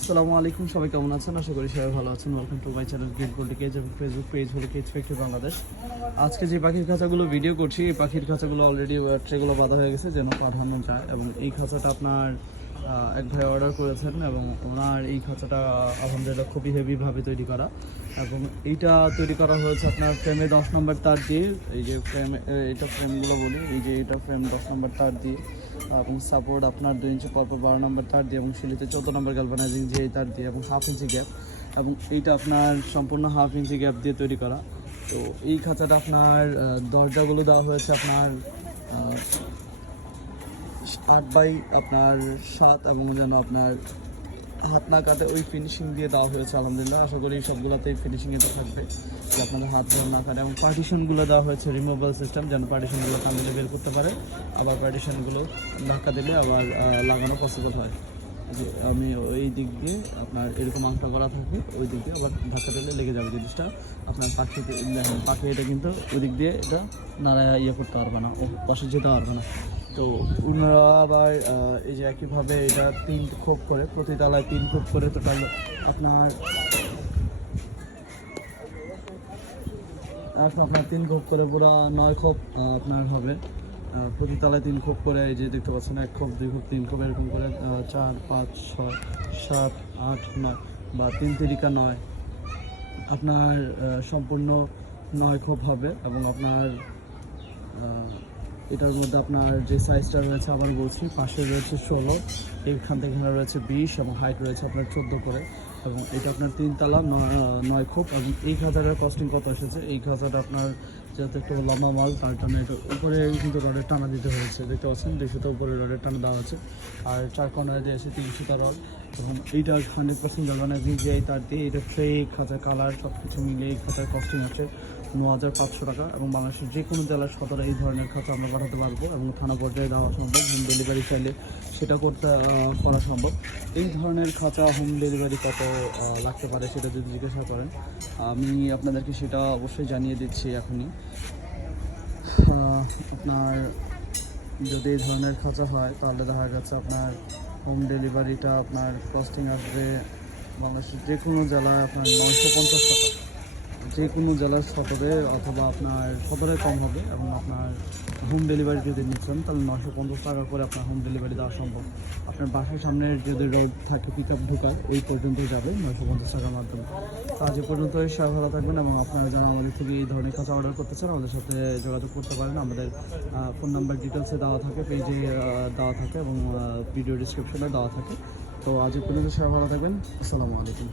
আসসালামু আলাইকুম, সবাই কেমন আছেন? আশা করি সবাই ভালো আছেন। Welcome to my channel green gold cage এবং ফেসবুক পেজ হলো কেজ ফ্যাক্টরি বাংলাদেশ আজকে যে পাখির খাঁচাগুলো ভিডিও করছি, এই পাখির খাঁচাগুলো অলরেডি ট্রেগুলো বাঁধা হয়ে গেছে, যেন পাঠানো যায়। এবং এই খাঁচাটা আপনার এক ভাই অর্ডার করেছেন এবং ওনার এই খাঁচাটা আলহামদুলিল্লাহ, খুবই হেভিভাবে তৈরি করা। এবং এইটা তৈরি করা হয়েছে আপনার ফ্রেমে দশ নম্বর তার দিয়ে, এই যে ফ্রেম এটা ফ্রেমগুলো বলি, এই যে এটা ফ্রেম দশ নম্বর তার দিয়ে, এবং সাপোর্ট আপনার দুই ইঞ্চি পরপর বারো নম্বর তার দিয়ে, এবং সিলিতে চোদ্দ নম্বর গালভানাইজিং যে তার দিয়ে, এবং হাফ ইঞ্চি গ্যাপ এবং এইটা আপনার সম্পূর্ণ হাফ ইঞ্চি গ্যাপ দিয়ে তৈরি করা। তো এই খাঁচাটা আপনার দরজাগুলো দেওয়া হয়েছে আপনার আট বাই আপনার সাত এবং যেন আপনার হাত না কাটে, ওই ফিনিশিং দিয়ে দেওয়া হয়েছে, আলহামদুলিল্লাহ। আশা করি সবগুলোতেই ফিনিশিং এটা থাকবে, যে আপনাদের হাত ধরে না কাটে এবং পার্টিশনগুলো দেওয়া হয়েছে রিমুভেবল সিস্টেম যেন পার্টিশনগুলো কামিলে বের করতে পারে, আবার পার্টিশনগুলো ধাক্কা দিলে আবার লাগানো পসিবল হয়। যে আমি ওই দিক দিয়ে আপনার এরকম আংটা করা থাকে ওই দিক দিয়ে আবার ধাক্কা দিলে লেগে যাবে জিনিসটা। আপনার পাখিতে পাখি এটা কিন্তু ওই দিক দিয়ে এটা নাড়া ইয়ে করতে পারবে না, ও বসে যেতে পারবে না। তো ওনারা আবার এই যে একইভাবে এটা তিন খোপ করে, প্রতি তলায় তিন খোপ করে টোটাল আপনার এখন আপনার তিন খোপ করে, পুরো নয় খোপ আপনার হবে। প্রতি তলায় তিন খোপ করে, এই যে দেখতে পাচ্ছেন, এক খোপ, দুই খোপ, তিন খোপ, এরকম করে চার, পাঁচ, ছয়, সাত, আট, নয় বা তিন তিরিকা নয়। আপনার সম্পূর্ণ নয় খোপ হবে এবং আপনার এটার মধ্যে আপনার যে সাইজটা রয়েছে আবার বলছি, পাশে রয়েছে ষোলো, এখান থেকে এখানে রয়েছে বিশ এবং হাইট রয়েছে আপনার চোদ্দ করে এবং এটা আপনার তিনতলা, নয় নয় খোপ এবং এই খাঁচাটার কস্টিং কত এসেছে? এই খাঁচাটা আপনার যাতে একটু লম্বা মাল, তার জন্য এটা উপরে কিন্তু রডের টানা দিতে হয়েছে, দেখতে পাচ্ছেন? দুইশোটা উপরে রডের টানা দেওয়া আছে। আর চার কর্নারে দিয়েছে তিনশোটা রড এবং এইটা হান্ড্রেড পার্সেন্ট জ্বালানো যে তার দিয়ে এটা ফ্রেক খাঁচার কালার সব কিছু মিলে এই খাঁচার কস্টিং আছে। ন হাজার পাঁচশো টাকা এবং বাংলাদেশের যে কোনো জেলার সদরে এই ধরনের খাঁচা আমরা পাঠাতে পারব এবং থানা পর্যায়ে দেওয়া সম্ভব হোম ডেলিভারি চাইলে সেটা করতে করা সম্ভব। এই ধরনের খাঁচা হোম ডেলিভারি কত লাগতে পারে সেটা যদি জিজ্ঞাসা করেন, আমি আপনাদেরকে সেটা অবশ্যই জানিয়ে দিচ্ছি এখনই। আপনার যদি এই ধরনের খাঁচা হয়, তাহলে দেখা যাচ্ছে আপনার হোম ডেলিভারিটা আপনার কস্টিং আসবে বাংলাদেশের যে কোনো জেলায় আপনার নয়শো পঞ্চাশ টাকা। যে কোনো জেলার সদরে অথবা আপনার সদরে কম হবে এবং আপনার হোম ডেলিভারি যদি নিচ্ছেন, তাহলে নশো পঞ্চাশ টাকা করে আপনার হোম ডেলিভারি দেওয়া সম্ভব। আপনার বাসার সামনের যদি রোড থাকে পিক আপ ঢোকার, এই পর্যন্ত যাবে নশো পঞ্চাশ টাকার মাধ্যমে। তো আজ পর্যন্ত সবাই ভালো থাকবেন এবং আপনারা যারা আমাদের থেকে এই ধরনের কাঁচা অর্ডার করতে চান আমাদের সাথে যোগাযোগ করতে পারেন। আমাদের ফোন নাম্বার ডিটেলসে দেওয়া থাকে পেজে দেওয়া থাকে এবং ভিডিও ডিসক্রিপশনে দেওয়া থাকে। তো আজ পর্যন্ত সবাই ভালো থাকবেন। আসসালামু আলাইকুম।